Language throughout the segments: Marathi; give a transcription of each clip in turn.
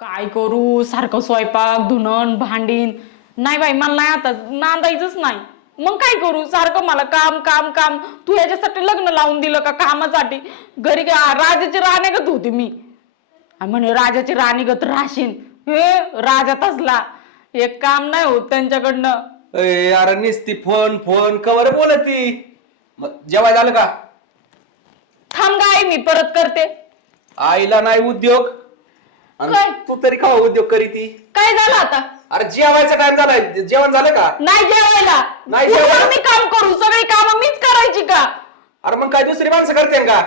काय करू? सारखं स्वयंपाक धुणं भांडीन. नाही बाई मला नाही आता. नांदायचंच नाही. मग काय करू? सारखं मला काम काम काम. तू याच्यासाठी लग्न लावून दिलं का कामासाठी? घरी का राजाची राणीगत होती मी. म्हणे राजाची राणीगत राशीन. हे राजा तसला. एक काम नाही होत त्यांच्याकडनं. अरे निसती फोन फोन. कवर बोलती? जेवाय झालं का? थांब गाय मी परत करते. आईला नाही उद्योग. आणि काय? तू तरी खावा उद्योग करी ती? काय झालं आता? अरे जेवायचा टाइम झालाय. जेवण झालं का? नाही जेवायला. नाही जेवायला. मी काम करू. सगळी काम मीच करायची का? अरे मग काय दुसरी माणसं करते का?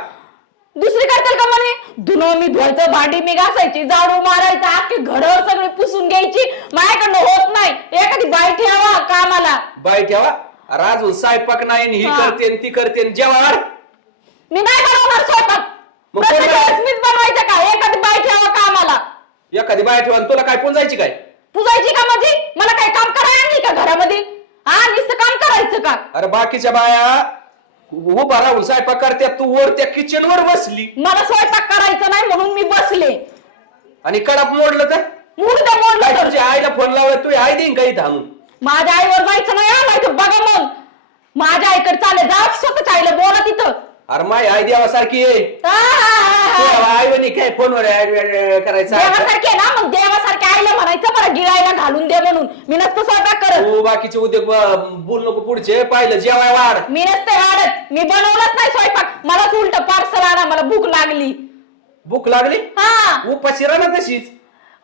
दुसरी करतील का म्हणे? धुणं मी धुवायचं भांडी मी घासायची झाडू मारायचं अख्खी घर सगळी पुसून घ्यायची. माझ्याकडनं होत नाही. एखादी बाई ठेवा कामाला. बाई ठेवा? अरे अजून स्वयंपाक नाही आणि ही हा. करते आणि ती करते आणि जेवार मी नाही बनवणार स्वयंपाक. मग प्रत्येक कोण वेळेस मीच बनवायचं का? एखादी बाई ठेवा कामाला. एखादी बाई ठेवा आणि तुला काय पुंजायची काय? पुजायची का माझी मला काही काम करायला नाही का घरामध्ये? हा नुसतं काम करायचं का? अरे बाकीच्या बाया उभा राहून स्वयंपाक करत्या तू वर त्या किचन वर बसली. मला स्वयंपाक करायचं नाही म्हणून मी बसले. आणि कडाप मोडलं तर? मुर्दा काय मोडलं तर. तुझ्या आईला फोन लावला तू आई देईन काही थांबून माझ्या आईवर जायचं नाही हा, नाही तर बघा मग माझ्या आईकडे चालेल जा स्वतःच्या आईला बोला तिथं अरे माय आई देवासारखी आहे. आई बनी काय फोनवर ऍड- ऍड- ऍड करायचं देवासारखे आहे ना? मग देवासारख्या आईला म्हणायचं गिळायला घालून दे म्हणून. मी नसतो स्वयंपाक करत. तू बाकीचे उद्योग ब- बोल नको पुढचे. पाहिलं जेवाय वाढ. मी नसते वाढत. मी बनवलंच नाही स्वयंपाक. मलाच उलट पार्सल आणा मला भूक लागली. भूक लागली? हा. उपाशी राहणार तशीच.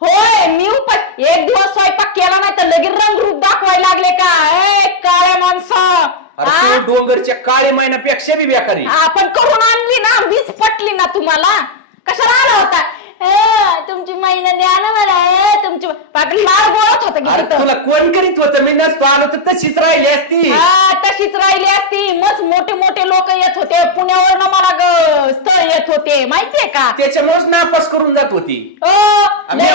होय मी उपाय एक दिवस स्वयंपाक केला नाही तर लगेच रंगरूप दाखवायला लागले का? ए काळ्या माणसं! अरे हा? तू डोंगरच्या काळी महिन्यापेक्षा बी बेकारी. आपण करून आणली ना वीज पटली ना तुम्हाला. कशाला आला होता? तुमची महिना द्या ना मला तुमची पाटील लाल गोळत होता की अरे तिथं. तुला कोण करीत होत? मी नसतो आलो तर तशीच राहिली असती. हा तशीच राहिली असती. मस्त मोठे मोठे लोक येत होते. पुण्यावरनं मला ग- स्थळ येत होते. माहितीये का? त्याच्यामुळेच नापास करून जात होती. ओ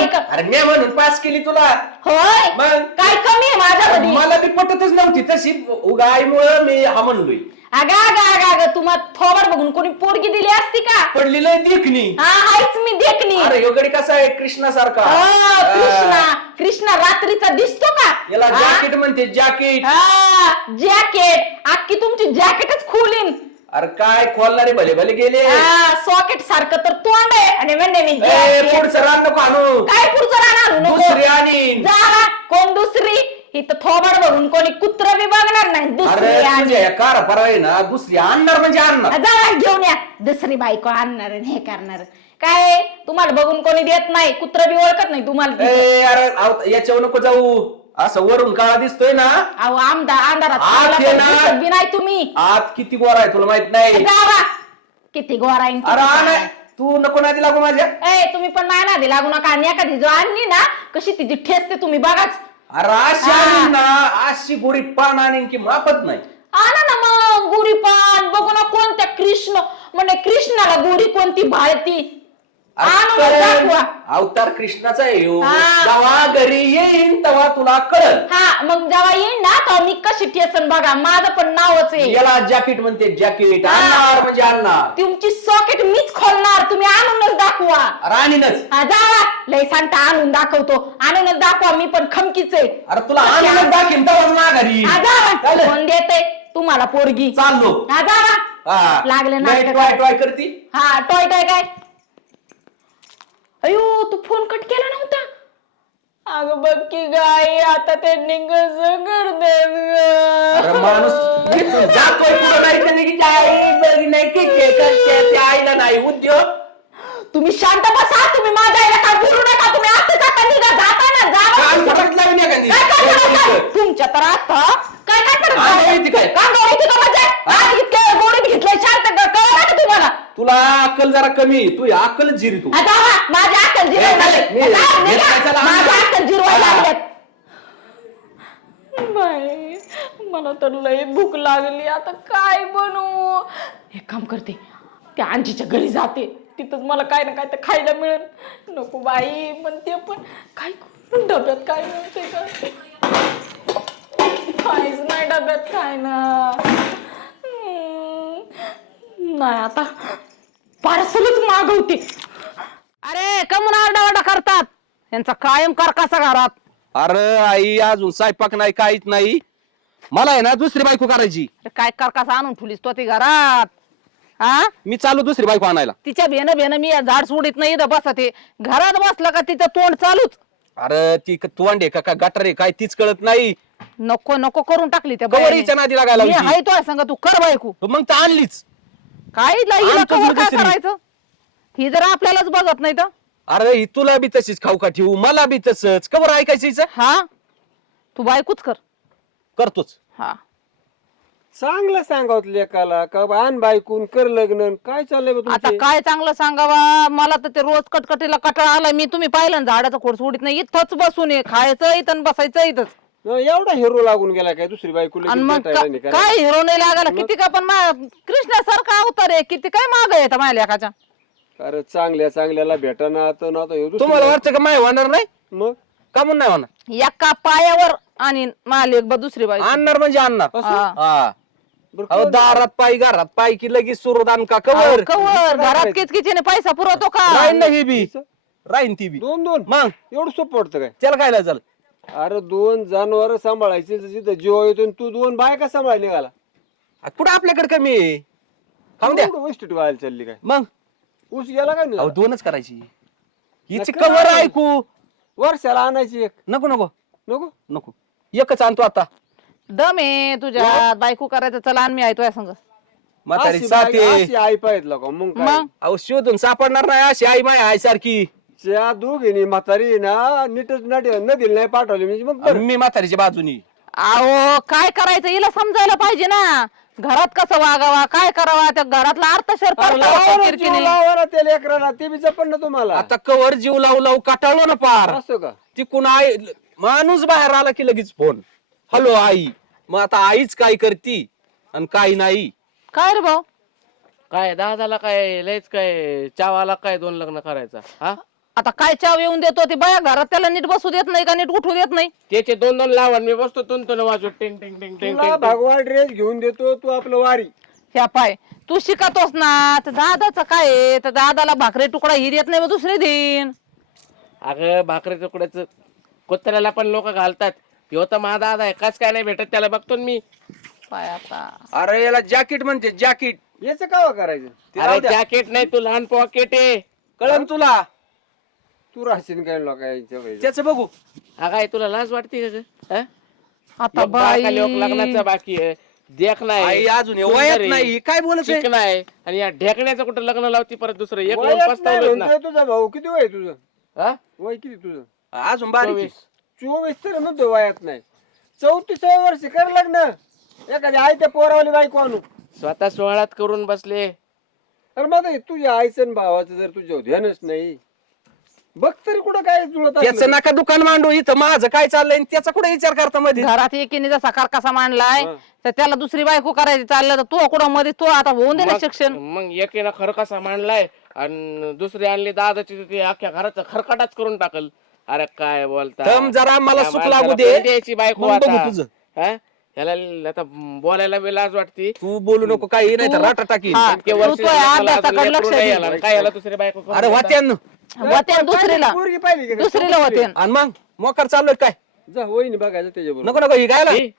क- अरे मी म्हणून पास केली तुला. होय? मग? काय कमी आहे माझ्यामध्ये? मला बी पटतच नव्हती. तशी उगाईमुळं मी हा म्हणलोय. अगा अगा अगा अगा तुम्हाला थोबड बघून कोणी पोरगी दिली असती का? पडली लय देखणी. हा हायच मी देखणी. अरे ह्यो गडी कसा आहे? कृष्णासारखा. हा, कृष्णा हा. कृष्णा रात्रीचा दिसतो का? याला हा? जॅकेट म्हणते जॅकेट हा जॅकेट अख्खी तुमची जॅकेटच खोलीन. अरे काय खोलणारे भले भले गेले. सॉकेट सारखं तर तोंड आहे. आणि म्हणणे मी ए, jacket. पुढचं रान नको आणू. काय पुढचं राहणार नको? दुसरी आणीन. जा कोण दुसरी? इथं थोबड बघून कोणी कुत्र बी बघणार नाही. दुसरी अरे आणि तुझ्या या कार आहे ना दुसरी आणणार म्हणजे आणणार. घेऊन या. दुसरी बायको आणणार आणि हे करणार. काय तुम्हाला बघून कोणी देत नाही कुत्र बी ओळखत नाही तुम्हाला ए अरे आव- याच्यावर नको जाऊ. असं वरून काळा दिसतोय ना. अहो आमदार अंधारात आत चालला ये तर ना. दिसत बी नाही तुम्ही. आत किती गोरा आहे तुला माहीत नाही. जावा किती अरे आण. तू नको नादी लागू माझ्या. ए तुम्ही पण नाही नादी लागू नका. आणि एखादी जो आणली ना कशी तिची ठेचते तुम्ही बघाच. अरे अशी. आणीन ना अशी गोरी पान आणीन की मापत नाही आणा ना मग गोरी पान बघू ना कोणत्या कृष्ण म्हणजे कृष्णाला गोरी कोणती भाळती दाखवा. अवतार कृष्णाचा आहे ह्यो. हा. जेव्हा घरी येईन तेव्हा तुला कळल. हा मग जेव्हा येईन ना तेव्हा मी कशी ठेसन बघा. माझं पण नावच आहे. याला जॅकेट म्हणते जॅकेट हा. आणणार म्हणजे आणणार. तुमची सॉकेट मीच खोलणार. तुम्ही आणूनच दाखवा. हा जावा लय सांगता आणून दाखवतो. आणूनच दाखवा मी पण खमकीच आहे. अरे तुला आणूनच दाखीन तेव्हाच माघारी. हा जावा चालेल. कोण देते तुम्हाला पोरगी. चाललो. हा जावा हा. लागले काय. ट्वाय करती? हा टॉय टॉय काय? अयो तू फोन कट केला नव्हता अगं बघ की गाई आता त्यांनी कसं अरे करते माणूस नाही तू जातोय पुढं नाही तर नाही की आई बरी नाही की ते करते त्या आईला नाही उद्योग तुम्ही शांत बसा तुम्ही माझ्या आईला काय बोलू नका तुम्ही आता जाता निघा जाता ना कान जावा फटकत लावून एखादी. काय काय करत इथं. आहे? तुमच्या तर आता काय काय करत कांदा आहे? येते काय? कांदा येते का म्हणजे? आज इतके गोडीत घेतलंय शांत क- कळलं ना तुम्हाला तुला अक्कल जरा कमी तू अक्कल जिरी तू हा, माझी अक्कल जिरवायला हे, लागली. हे, जा, हे निघा. काय त्याला माझी आणलं? अक्कल जिरवायला हा. लागल्यात बाई मला तर लय भूक लागली आता काय बनवू एक काम करते त्या आंजीच्या घरी जाते तिथंच मला काय ना काय तर खायला मिळेल नको बाई पण ते पण काय करू डब्यात काय मिळते का काहीच नाही डब्यात काय ना. नाही आता पार्सलच मागवते. अरे कमून आरडावाडा करतात. यांचा कायम कर कसा घरात. अरे आई अजून स्वयंपाक नाही काहीच नाही. मला आहे ना दुसरी बायको करायची. अरे काय कर कसा आणून ठेवलीस तो ती घरात? हा मी चालू दुसरी बायको आणायला. तिच्या भेन भेन मी या झाड सोडित नाही इथं बसत. आहे. घरात बसलं का तिचं तोंड चालूच? अरे ती क- तोंड आहे का काय गटर आहे काय तीच कळत नाही. नको नको करून टाकली त्या कवरीच्या नादी लागायला मी लावली. हाय तो सांग तू कर बायको. मग तर आणलीच. काय हिला- हिला आणतो कवर तुला काय दुसरी. करायचं? ही जर आपल्यालाच बघत नाही तर. अरे ही तुला बी तशीच खाऊ का ठेवू मला बी तसंच. कवर ऐकायचं हिचं? हा? तू बायकोच कर. करतोच. हा. चांगलं सांगावत लेकाला का बा आण बायकून कर लग्न काय चाललंय बा आता तुमचे? काय चांगलं सांगावा? मला तर ते रोज कटकटीला कटाळा आलाय मी तुम्ही पाहिलं ना झाडाचा खोड सोडित नाही. इथंच बसून ये खायचं इथं आणि बसायचं इथंच. न, एवढा हिरो लागून गेला काय दुसरी बायको लगेच आणि मग भेटायला का- नाही का? काय हिरो नाही लागायला? किती का पण कृष्णासारखा अवतार आहे. किती काय माग येतं माझ्या लेकाच्या अरे चांगल्या चांगल्याला भेटाना तर ना आता ह्यो दुसरी तुम्हाला वाटतं का माय होणार नाही? मग? का म्हणून नाही होणार? एका पायावर आणि मालिक बा दुसरी बाई आणणार म्हणजे आणणार. हा. बरं, अहो कोण- दारात पाय घरात पाय की लगेच सुरदान का? कवर. कवर. घरात किचकिचीने पैसा पुरवतो का? राहीन ना ही बी. राहीन ती बी. दोन दोन. मग? एवढं सोपं वाटतं काय? त्याला काय झालं अरे दोन जनावर सांभाळायचे जिथं जीव येतो आणि तू दोन बायका सांभाळ निघाला. कुठं आपल्याकडे कमी आहे? खाऊन द्या. वेस्ट व्हायला चालली काय? मग? ऊस गेला काय अहो नाही दोनच करायची. हिची नका. कवर ऐकू. वर्षाला आणायची एक. नको नको. नको? नको. एकच आणतो आता. दम आहे तुझ्या बायको करायचं चला आणि मी तुझ्या संग. म्हातारी अशी साथे अशी आई पाहिजे मग काय? मग? अहो शोधून सापडणार नाही अशी आई माय आहे सारखी त्या दोघींनी म्हातारी ना नीटच नट नदीला नाही पाठवली म्हणजे मग बरं. मी म्हातारीच्या बाजूनी. अहो काय करायचं? हिला समजायला पाहिजे ना. घरात कसं वागावा? काय करावा? त्या घरातला अर्थशर अरे लावा ना जीव लावा ना त्या लेकराला ते बी जपन ना तुम्हाला. आता कवर जीव लावू लावू काटाळलो ना पार. असं का? तिकून आई माणूस बाहेर आला की लगेच फोन हॅलो आई. मग आता आईच काय करती आणि काय नाही? काय रे भाऊ? काय दादाला काय लयच काय चावाला काय दोन लग्न करायचा? हा? आता काय चाव येऊन देतो ती बाया घरात त्याला नीट बसू देत नाही का? नीट उठू देत नाही. त्याचे दोन दोन लावण मी बसतो तुंतून वाजवत. टिंग टिंग टिंग टिंग तुला भगवान ड्रेस घेऊन देतो तू आपलं वारी. ह्या पाय तू शिकतोस ना तर दादाचं काय आहे? तर दादाला भाकरी तुकडा ही देत नाही दुसरी देईन अगं भाकरी तुकड्याच कुत्र्याला पण लोक घालतात. ह्यो तर माझा दादा आहे कस काय नाही भेटत त्याला? बघतो ना मी. पाय आता. अरे याला जॅकेट म्हणते जॅकेट याच का करायचं? ते राहू अरे द्या. जॅकेट नाही तू लहान पॉकेट आहे. कळन तुला. तू राहशील काय लोकांच्या. त्याच बघू. अगाय तुला लाज वाटते का ग? हा? आता लोक बायका लोक बाई लग्नाचं बाकी आहे. देख आई नाही अजून हे वयात नाही. काय बोलत आहे? शिकणं आहे आणि या ढेकण्याचं कुठं लग्न लावती परत दुसरं? एक वयात दोन नाही पस्तावलं ना. म्हणतोय तुझा भाऊ. किती वय तुझं? हा? वय किती तुझं? अजून बारीक आहे. चोवीस. चोवीस तर म्हणतो वयात नाही. चौतीसाव्या वर्षी कर लग्न. एखादी आई त्या पोरावाली बायको आणू. स्वतः सोहळ्यात करून बसले. अरे मग तुझ्या आईचं आणि भावाचं जर तुझ्या ध्यानच नाही. बघ तरी कुठं काय जुळत त्याचं. नका दुकान मांडू इथं माझं काय चाललंय आणि त्याचा कुठे विचार करता मध्ये घरात एकीने जसा कारकासा मांडलाय हा. तर त्याला दुसरी बायको करायची चाललं तर तू कुठं मध्ये तू आता होऊन दे ना शिक्षण मग एकीनं खरं कसा मांडलाय आणि दुसरी आणली दादाची तर ती अख्ख्या घराचा खरकटाच करून टाकल अरे काय बोलता थम जरा मला या सुख माणसाला लागू दे. कोण द्यायची बायको मग बघू आता तुझं. हा? याला आता बोलायला बी लाज वाटती तू बोलू नको काही नाही तर तू- राटा टाकी हा. तू वर्ष तो अभ्यासाकडे लक्ष दे. काय याला दुसरी बायको करून अरे देता? वात्यान होते दुसरीला. पोरगी पाहिली का? दुसरीला होते आणि मग? मोकार चाललोय काय? जा वहिनी बघायचं त्याच्याबरोबर. नको नको ही गायला. ही,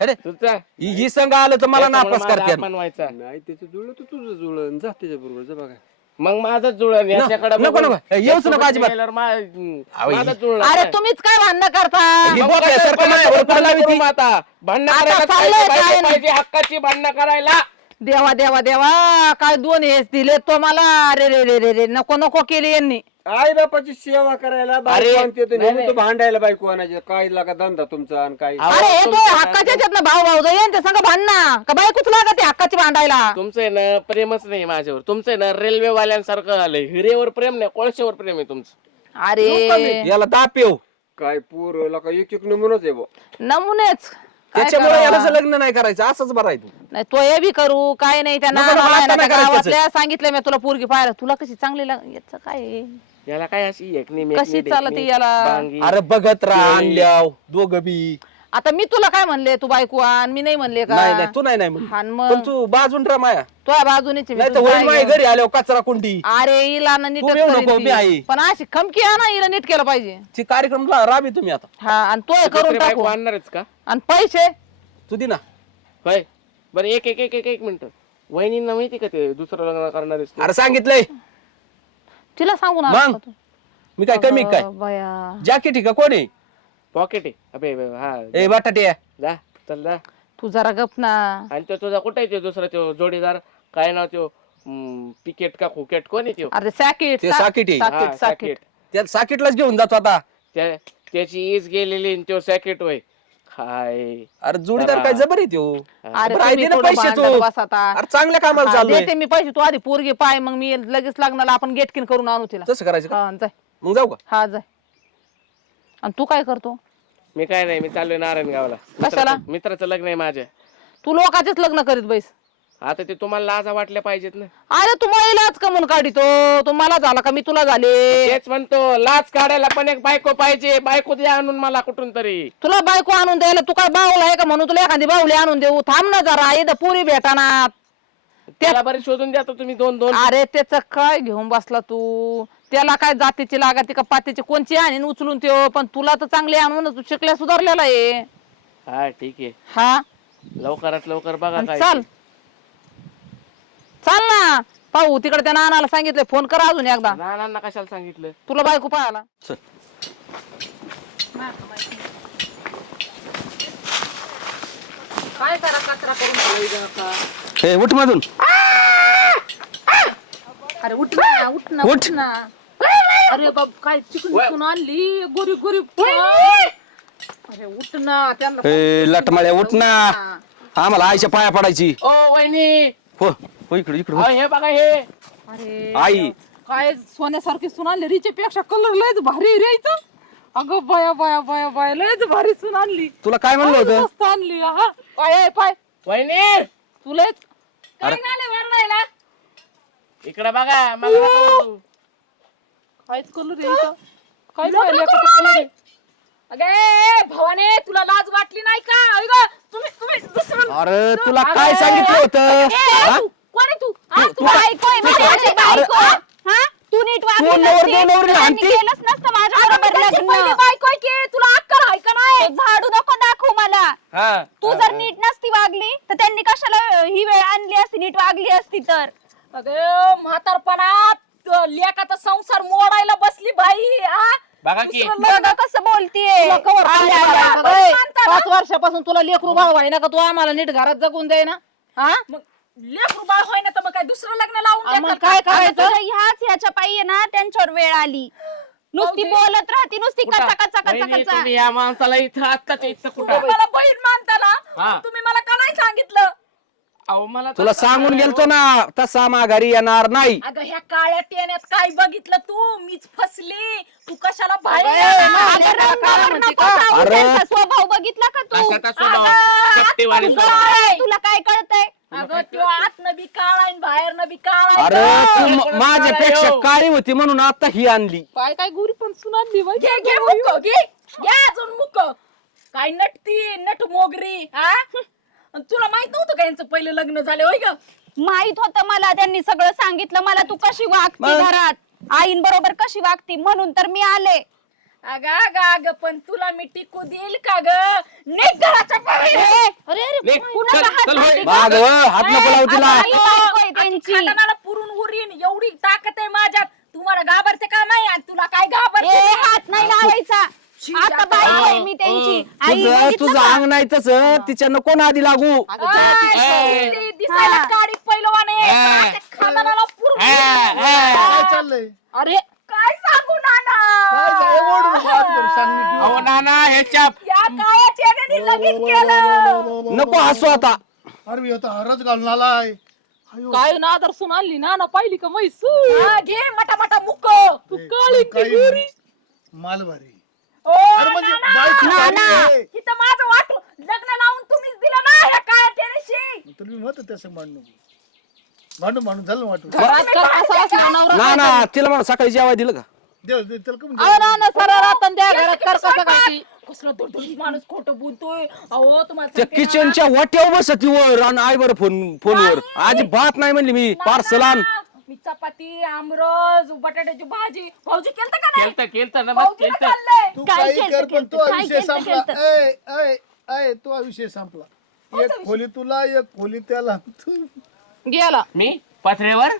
अरे तुझा ही ही संघ आलं तर मला नापास माझा करते. अपमान व्हायचा. नाही त्याचं जुळलं तर तुझं जुळलं. जा त्याच्याबरोबर जा बघा. मग माझं जुळण याच्याकडे नको, बघून. नको. येऊच त्यासोबत नको अजिबात. गेल्यावर मा- अहो, माझं ही- जुळलं. अरे? तुम्हीच काय भांडणं करता? ही मग माझ्यावर भांडणं पडला करू होती. मग आता. भांडणं आता करायला चाललंय पाहिजे, काय? पाहिजे हक्काची भांडणं करायला. देवा देवा देवा काय दोन हेच दिले तो मला. रे रे रे रे रे नको नको केली यांनी. आई बापाची सेवा करायला बायको अरे, नाही, तो भांडायला बायको आणायचे काय लागा धंदा तुमचा आणि काय अहो, अरे हे तो तुमचं हक्काच्या ना भाऊ भाऊ यांच्या संग भांडणा. का बायकोच लागत आहे हक्काची भांडायला? तुमचं आहे ना प्रेमच नाही माझ्यावर. तुमचं आहे ना रेल्वे वाल्यांसारखं आलंय. हिरेवर प्रेम नाही कोळशावर प्रेम आहे तुमचं. अरे. याला दाप येऊ. काय पोर लागा एक एक नमुनाच आहे बुवा. नमुनेच. काय त्याच्यामुळे करावं? याला लग्न नाही करायचं असंच बरं आहे तू. नाही तो हे बी करू काय नाही त्या नको, नको, नानाला आहे ना, आता नाही त्या करायचं. गावातल्या सांगितलं मी तुला पोरगी पाहायला. तुला कशी चांगली लाग याचं काय आहे? याला काय अशी एकनी कशी चालती याला? अरे बघत राहा आणल्याव दोघ बी. आता मी तुला काय म्हणले तू बायको आण मी नाही म्हणले का? नाही नाही तू नाही नाही आणि. मग? पण तू बाजून रा माया. तुझ्या बाजूनीची मी नाही तर तुझी होईल बाई माझ्या घेऊन. घरी आल्यावर कचरा कुंडी. अरे हिला ना तू नीट येऊ नको, मी आहे. पण अशी खमकी आहे ना हिला नीट केलं पाहिजे. कार्यक्रम राबी तुम्ही आता. हा आणि तो हे करून टाकू. आणणारच का? आणि पैसे? तू दे ना. होय. बरं एक एक एक एक एक मिनिट. वहिनींना माहिती का ते दुसरं लग्न करणार तू? अरे सांगितलंय. तिला सांगून आला मग? तू? मी काय कमी काय? अगं बया. जॅकेट का? कोण? पॉकेट आहे. अबे अबे, हा. ए बटाटे जा चल जा. तू जरा गप ना. आणि तो तुझा कुठे आहे ते दुसरा तो जोडीदार? काय नाव त्यो हम्म, पिकेट का खुकेट? कोण आहे त्यो अरे सॅकिट ते साकीट आहे. हा, साकीट साकीट. साकीट त्या साकीटलाच घेऊन जातो आता. त्या त्याची इज गेलेली आणि त्यो सॅकेट होय. काय अरे जोडीदार काय जबर आहे त्यो? अरे बरं, आहे तुम्ही दे ना थोडं पैसे भांडत तू. बस आता. अरे चांगल्या कामाला हा, चाललोय देते मी पैसे तू आधी पोरगी पाय मग मी लगेच लग्नाला आपण गेटकिन करून आणू तिला. तसं करायचं का? हा जाय. मग जाऊ का? हा जाय. आणि तू काय करतो? मी काय नाही मी चाललोय नारायण गावला कशाला? मित्राचं- मित्राचं लग्न आहे माझ्या तू लोकांचेच लग्न करीत बैस. आता ते तुम्हाला लाजा वाटल्या पाहिजेत ना. अरे तू महिलाच कमून काढितो? तू मला झाला का? मी तुला झाले. तेच म्हणतो लाच काढायला पण एक बायको पाहिजे. बायको द्या आणून मला कुठून तरी. तुला बायको आणून द्यायला तू काय बावला आहे का म्हणून? तुला एखादी बावली आणून देऊ. थांब ना जरा इथं पुरी भेटाना. त्याला बरी शोधून द्या तुम्ही दोन दोन. अरे त्याच काय घेऊन बसला तू? त्याला काय जातीची लागाती का पातीची? कोणची आणीन उचलून त्यो? पण तुला तर चांगली आणून तू शिकल्या सुधारलेला आहे. हा ठीक आहे. हा? लवकरात लवकर बघा आणि काय चाल. चाल ना. पाहू तिकडे त्या नानाला सांगितलंय फोन करा अजून एकदा. नानांना कशाला सांगितलं? तुला बायको पाहायला. चल. काय करा कचरा करून ए उठ मधून. अरे उठ ना उठ ना उठ. उठ ना. अरे बाब काय चिकन. चिकन आणली? गोरी गोरी. अरे उठ ना त्यांना ए लटमाळ्या उठ ना. आम्हाला आईच्या पाया पडायची. ओ वहिनी. हो. हो इकडे इकडे हो. अहो, हे बघा हे. अरे आई. काय सोन्यासारखी सून आणली रिचे पेक्षा कलर लयच भारी रेच अगं बाया बाया बाया बाया लयच भारी सून आणली. तुला काय म्हणलं होतं? मस्त आणली हा पाय आहे, पाय. वहिनी तू लयच अरे. काय झालं वरडायला इकडे बघा मला नका बोलू. कायच कलर इथं. काय कलर अगे भवाने तुला लाज वाटली नाही का? अय गं, तुम्ही तुम्ही दुसरं अरे तुला काय सांगितलं होतं? हा? कोण आहे तू? तू- तू काय- अरे, तू नीट तू नवर दोन नवरी हाणती? केलंच नसतं माझ्या बरोबर लग्न. बायको आहे की? तुला अक्कल आहे का नाही? झाडू नको दाखवू मला. हा. तू जर नीट नसती वागली तर त्यांनी कशाला ही वेळ आणली असती नीट वागली असती तर? अगं म्हातारपणात लेकाचा संसार मोडायला बसली बाई हा? बघा की. बघा कसं बोलतीये. तुला कवर मानता ना? पाच वर्षापासून तुला लेकरू बाळ व्हाय ना का? तू आम्हाला नीट घरात जगून दे ना. हा? मग लेकरू बाळ होय ना तर मग काय दुसरं लग्न लावून आ, मग देतात काय? करायचं? तुझ्या ह्याच ह्याच्या पायी आहे ना त्यांच्यावर वेळ आली नुसती. बोलत राहती नुसती? कचा कचा कचा वहिनी, कचा तुम्ही या माणसाला इथं आत्ताच इथं कुठं तुम्ही मला बहीण मानता हा. ना तुम्ही मला का नाही सांगितलं अहो मला तुला सांगून गेलतो ना तसा माघारी येणार नाही अगं ह्या काळ्या टेण्यात काय बघितलं तू मीच फसली तू कशाला बाहेर अगं, रंगावर म्हणते का? अरे. त्यांचा स्वभाव बघितला का तू कशाचा स्वभाव? अगं, चपटीवाणी आतनं स्वभाव. काळा तुला काय कळतंय अगं आतनं बी काळा बाहेरनं बी काळा आहे. अरे गं. तू म- माझ्यापेक्षा हो. काळी होती म्हणून आता ही आणली. काय काय गुरी पण बाई. घे घे मुक घे. घे अजून मुक. काय नटती नट मोगरी हा? अन तुला माहीत नव्हतं का यांचं पहिलं लग्न झालं? होय ग? माहीत होतं मला त्यांनी सगळं सांगितलं. मला तू कशी वागती मग? घरात? आईन बरोबर कशी वागती? म्हणून तर मी आले. अग अग अग पण तुला मी टिकू देईल का ग? निघ घराच्या बाहेर! अरे अरे निघ, कुणाला चल, हात चल, होय. लावते का? माग व, हात नको लावू तिला. अगं, आई बायको आहे त्यांची. पुरून उरीन. एवढी ताकद आहे माझ्यात. तुम्हाला घाबरते का नाही? आणि तुला काय घाबरते? हात नाही लावायचा. आता बायको आहे मी त्यांची. आई तुझं बघितलं तुझं का? अंग नाही तसं. तिच्या नको ना आधी लागू. आय, ती दिसायला काळी पैलवान आहे. हा. पण त्या खानदानाला पुरून हा, उरीन. हा. काय चाललंय? अरे काय सांगू नाना काय झालं? एवढं नको हात भरून सांग नीट. अहो नाना ह्याच्या या काळ्या लगीन केलं. नको हसू आता. अरे मी आता हरच घालून आलाय. अयो, काय ना तर सून आणली ना ना पाहिली का मैस हा, घे मटा मटा मुक्क तू काळी काही गोरी माल भारी ओ अरे म्हणजे नाना, बायको नाना, भारी आहे. इथं माझं वाटू लग्न लावून तुम्हीच दिलं ना ह्या काळ्या तुम्ही म्हणत त्याचं मांडू मांडू मांडू झालं ना वाटू घरात कर असं असलं नवरा ना ना तिला म्हणा सकाळी जेवाय दिलं का? देव देव, त्याला कमी अहो ना ना सरा रातन द्या घरात कर कसं काय ती? कसला धडधडीत माणूस खोटं बोलतोय. अहो तुम्हाला त्या सांगते ना, किचनच्या वाट्यावर बसती वर आणि आई बर फोन फोनवर. अजिबात नाही म्हणली मी पार्सल आण. मी चपाती आमरस बटाट्याची भाजी. भाऊजी केलं का नाही? केलत केलत ना मग भाऊजीनं केलत. खाल्लंय. तू काय काही केलतं, कर पण केलतं, तो काय विषय केलतं, संपला. केलतं? ऐ ऐ ऐ तो विषय संपला. एक खोली तुला एक खोली त्याला. तू गेला. मी? पत्र्यावर?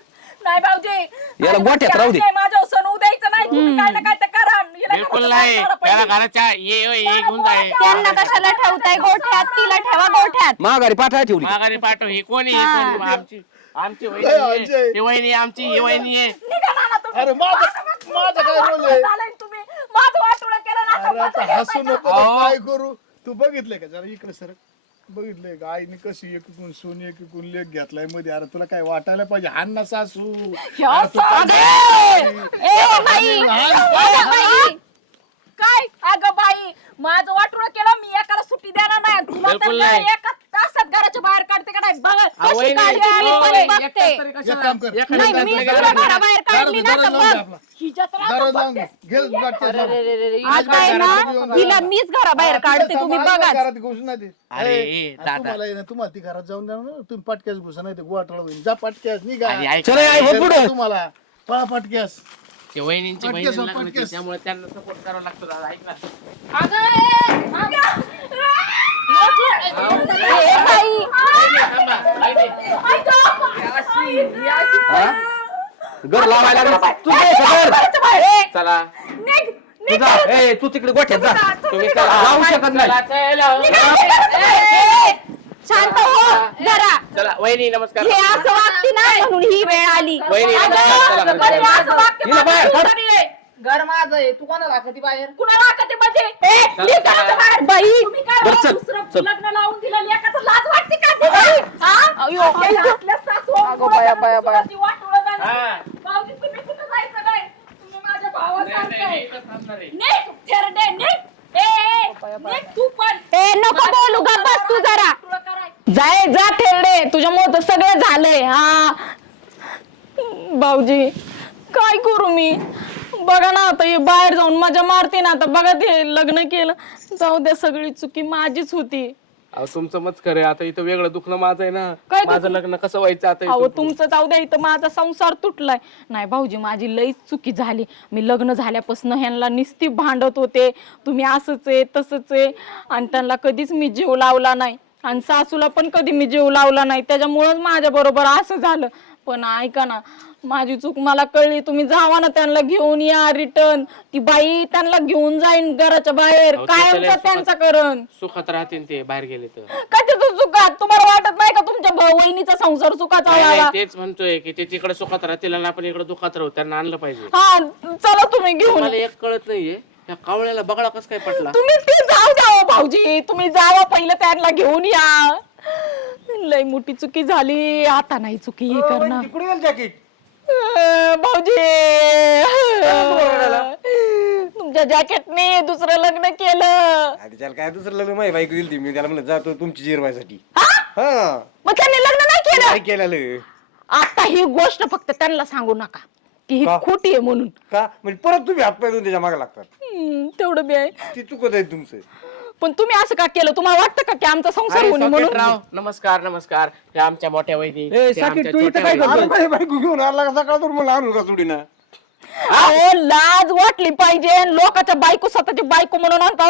नाही भाऊजी. याला गोठ्यात राहू दे. माझ्या सण द्यायचं नाही तुम्ही काय ना काय तर करा. हिला बिलकुल घराचं नाही. दार त्याला पाहिजे. घराच्या ये ये ये घेऊन जाय त्यांना कशाला ठेवताय? गोठ्यात तिला ठेवा गोठ्यात. माघारी पाठवा ठेवली माघारी पाठव. ही कोणी ही. कोणी? आमची आमची वहिनी ए, आहे. अजय. ही वहिनी आमची ही वहिनी आहे. निघा ना ना तुम्ही. अरे माझं माझं- माझं काय रोल वाटोळं आहे? झालंय तुम्ही. माझं वाटोळं केलं ना आता अरे आता माझं हसू. नको तर काय करू? तू बघितलंय का जरा इकडे सर बघितलंय का? आईने कशी एकूण सोन एकूण लेख घेतलायमध्ये. अरे तुला काय वाटायला पाहिजे? हान ना सासू. अरे तू काय- अगं बाई माझं वाटोळं केलं मी एकाला सुट्टी देणार नाही. तुला तर बिलकुल काय नाही. एका तासात घराच्या बाहेर काढते का नाही? बघ कशी बघते. तास तरी एक? काम कर. एखाद्या मी घराबाहेर काढली ना तर बघ दारात. लावून ना हिला मीच घराबाहेर काढते तुम्ही बघा घरात घुसू नाही देत. अरे, ए, दादा. तुम्हाला आहे ना, तुम्हाला ती घरात जाऊन द्या ना तुम्ही पटक्यास घुसा नाही ते होईल. जा पटक्यास निघा. अरे, ऐक चला आई हो पुढं. तुम्हाला. पळा पटक्यास. ते वहिनींची पटकेस, पटकेस. त्यामुळे त्यांना सपोर्ट करावा लागतो दादा. ऐक ना. अगं, ए, अगं. ए बाई वहिनी, थांबा, वहिनी. हा? घर लावायला लागलं सगळं. चला निघ, तू जा ए तू तिकडे गोठ्यात जा तुम्ही चला जाऊ शकत नाही चला, चला. शांत हो जरा चला वहिनी नमस्कार हे असं वागते ना म्हणून ही वेळ आली वहिनी अगं, नमस्कार चला, बरं, चला. असं वाक्य हिला बाहेर मागं काढ. उतरली आहे. घर माझं आहे तू कोणा दाखवती बाहेर कुणाला वाकते म्हणजे? ए, निघ घराच्या बाहेर. बाई तुम्ही काय बरं, हो, चल, दुसरं चल. लग्न लावून दिलं लेकाचं लाज वाटते का तुम्हाला? हा? अयो. हे असल्या सासू बाया, बाया, बाया. दुसऱ्याची वाटोळं झाली. हा. भाऊजी, तुम्ही कुठं जायचं नाही. तुम्ही माझ्या भावासारखं नाही, नाही, आहे. इथंच थांबणार आहे. निघ, थेरडे, निघ. ए, ए, निघ तू पण. ए नको बोलू ग बस तू जरा करायचं. जाय जा थेरडे तुझ्यामुळे तर सगळं झालंय हा भाऊजी काय करू मी बघा ना आता हे बाहेर जाऊन मजा मारते ना आता बघा ते लग्न केलं जाऊ द्या सगळी चुकी माझीच होती अहो तुमचं मत खरं आहे. आता इथं वेगळं दुखणं माझं आहे ना. काय माझं लग्न कसं व्हायचं आता अहो इथून? तुमचं जाऊ द्या इथं माझा संसार तुटलाय. नाही भाऊजी माझी लईच चुकी झाली. मी लग्न झाल्यापासून ह्यांना निस्ती भांडत होते. तुम्ही असंच आहे तसंच आहे. आणि त्यांना कधीच मी जीव लावला नाही. आणि सासूला पण कधी मी जीव लावला नाही. त्याच्यामुळंच माझ्या बरोबर असं झालं. पण ऐका ना माझी चूक मला कळली. तुम्ही जावा ना त्यांना घेऊन या रिटर्न ती बाई त्यांना घेऊन जाईन घराच्या बाहेर. अहो, ते सुखात- त्यांचा करण. सुखात राहतील ते बाहेर गेले तर. काय ते तू चुकात तुम्हाला वाटत नाही का तुमच्या भाऊ बहिणीचा संसार सुखाचा नाही, नाही, व्हावा तेच म्हणतोय की ते तिकडे सुखात राहतील आणि आपण इकडे दुखात राहू. त्यांना आणलं पाहिजे. हा चला तुम्ही घेऊन. मला एक कळत नाहीये या कावळ्याला बगळा कस काय पटला? तुम्ही ते जाऊ द्या हो भाऊजी. तुम्ही जावा पहिलं त्यांना घेऊन या. लय मोठी चुकी झाली. आता नाही चुकी हे करणार. गेलं जॅकेट. अं, भाऊजी. तुमच्या जॅकेटने दुसरं लग्न केलं. अरे त्याला काय दुसरं लग्न? माझी बाईक दिली मी त्याला म्हणलं जातो तुमची जिरवायसाठी. हा? मग त्यांनी लग्न नाही केलं? काय केलेलं. आता ही गोष्ट फक्त त्यांना सांगू नका. की ही का? खोटी आहे म्हणून. का? म्हणजे परत तुम्ही हातपाय धुवून त्याच्यामागे लागतात. हम्म, तेवढं बी आहे. ती चुकत आहे तुमचं. पण तुम्ही असं का केलं? तुम्हाला वाटतं का की आमचा संसार अरे, म्हणून? नमस्कार नमस्कार. हे आमच्या मोठ्या वहिनी ए, साकीब, आमच्या तू इथं छोट्या काय वहिनी. करतोय? अरे, माझी बायको घेऊन आला का? सकाळ तर मला आणू का सोडीना अहो लाज वाटली पाहिजे. लोकांच्या बायको स्वतःची बायको म्हणून आणता!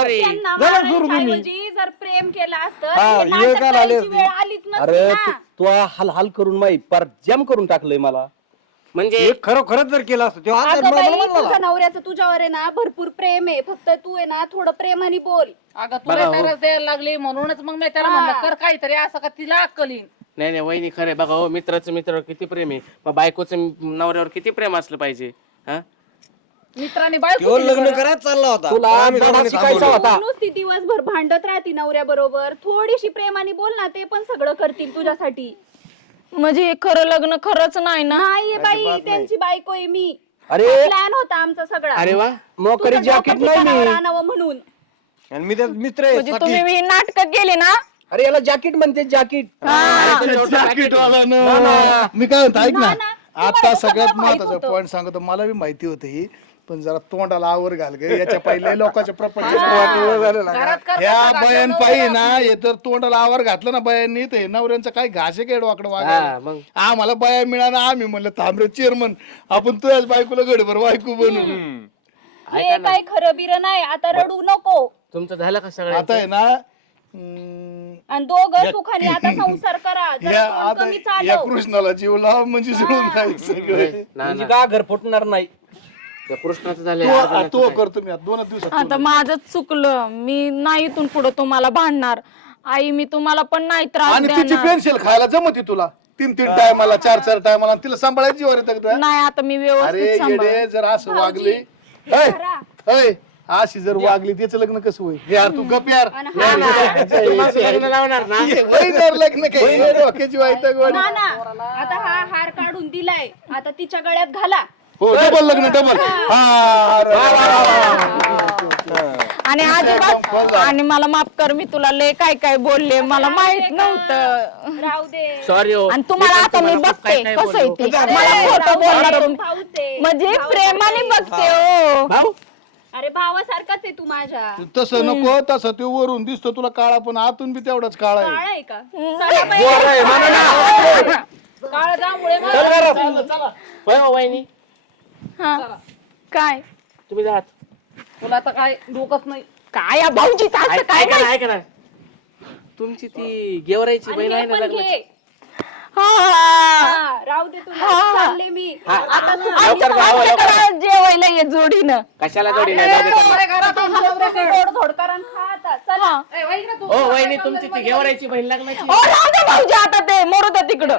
अरे, त्यांना सुरू तुम्ही. जर प्रेम केलं असतं हा, तर हे ये नाटक काय आले करायची वेळ आलीच नसती अरे ना. तू- तू हाल हाल करून माही पार जॅम करून टाकलंय मला. म्हणजे हे खरं खरंच जर केलं असतं तेव्हा अगं आता मला बाई म्हणलं तुझ्या नवऱ्याचं तुझ्यावर आहे ना भरपूर प्रेम आहे. फक्त तू आहे ना थोडं प्रेमाने बोल. अगं तुला तरच द्यायला लागली म्हणूनच मग मी त्याला म्हणलं कर काहीतरी असं का तिला अक्कलीन नाही नाही वहिनी खरे बघा हो मित्राचं मित्र किती प्रेम आहे. मग बायकोचं नवऱ्यावर किती प्रेम असलं पाहिजे हा? मित्राने बायको तो लग्न बरं. करायच चालला होता. तुला पण आम्ही धडा दोघांनी शिकायचा थांबवलं. होता. तू नुसती दिवसभर भांडत राहती नवऱ्या बरोबर थोडीशी प्रेमाने बोल ना ते पण सगळं करतील तुझ्यासाठी. म्हणजे हे खरं लग्न खरंच नाही ना? नाहीये बाई त्यांची बायको आहे मी. अरे! प्लॅन होता आमचा सगळा. अरे वा मोकरी तुझं जॅकेट डोकं नाही मी. आणावं म्हणून. आणि मी त्यात मित्र आहे म्हणजे. तुम्ही नाटक केले ना? अरे याला जॅकेट म्हणते जॅकेट. ना. मी काय म्हणतो ऐक ना. ना, ना. आता तुम्हाला सगळ्यात सगळं माहीत महत्वाचं होतं. पॉईंट सांगतो मला बी माहिती होतं ही. पण जरा तोंडाला आवर घाल ग. याच्या पहिले लोकांच्या प्रपंच घरात कर ह्या कसं बयान नवऱ्याला? ना हे तर तोंडाला आवर घातलं ना बयांनी तर हे नवऱ्यांचं काय घासे काय वाकडं हा, मग. आम्हाला बाया मिळाला आम्ही म्हणलं थांबरे चेअरमन आपण तुझ्याच बायकोला गडभर बायको बनू हे काय खरं बिरं नाही आता रडू नको. तुमचं झालं का सगळं आता आहे ना हम्म, आणि दोघं सुखाने आता संसार करा. जरा या तोंड आता कमी या चालव कृष्णाला जीव लाव म्हणजे सोडून जायचं सगळं. ना म्हणजे ना का घर फुटणार नाही. त्या कृष्णाचं झालं तो तो करतो मी आता दोनच दिवसात आता माझंच चुकलं. मी नाही इथून पुढे तुम्हाला भांडणार. आई मी तुम्हाला पण नाही त्रास आणि तिची देणार. पेन्सिल खायला जमती तुला? तीन तीन टायमाला चार चार टायमाला तिला सांभाळायची वर येतं का तुला? नाही आता मी अरे व्यवस्थित सांभाळ येडे जर असं वागली ऐ, ऐ, अशी जर वागली त्याचं लग्न कसं होईल? यार तू गप यार. हा लग्न लावणार ना? होईल यार लग्न काय डोक्याची वाईट गोड. ना ना. आता हा हार काढून दिलाय. आता तिच्या गळ्यात घाला. हो डबल लग्न डबल हा. अरे, आणि अजिबात आणि मला माफ कर मी तुला लय काय काय बोलले मला माहीत नव्हतं. राहू दे. सॉरी हो. आणि तुम्हाला आता मी बघते कसं मला खोटं. म्हणजे प्रेमाने बघते हो. अरे भावासारखाच आहे तू माझ्या. तसं नको तसं ते वरून दिसतो तुला काळा पण आतून बी तेवढाच काळा आहे. काळ आहे का? चला बाई. काळं जांभूळ आहे होय हो वहिनी. हा. काय? तुम्ही जात तुला आता काय डोकंच नाही. काय या भाऊजीचं असं काय ऐका ना ऐका ना. तुमची ती गेवरायची बहीण हे आहे ना लग्नाची? हा. हा, राहू दे तुला. चालले मी. आता तू लवकर जा, हो, लवकर. आमच्याकडे जेवायला ये जोडीनं. कशाला जोडी नाही जाऊ दे त्यांना. खा आता चला. हा. ए, वही इकडे तू. वहिनी तुमची ती गेवरायची बहीण लग्नाची. ओ राहू दे भाऊजी आता ते मरू तिकडं.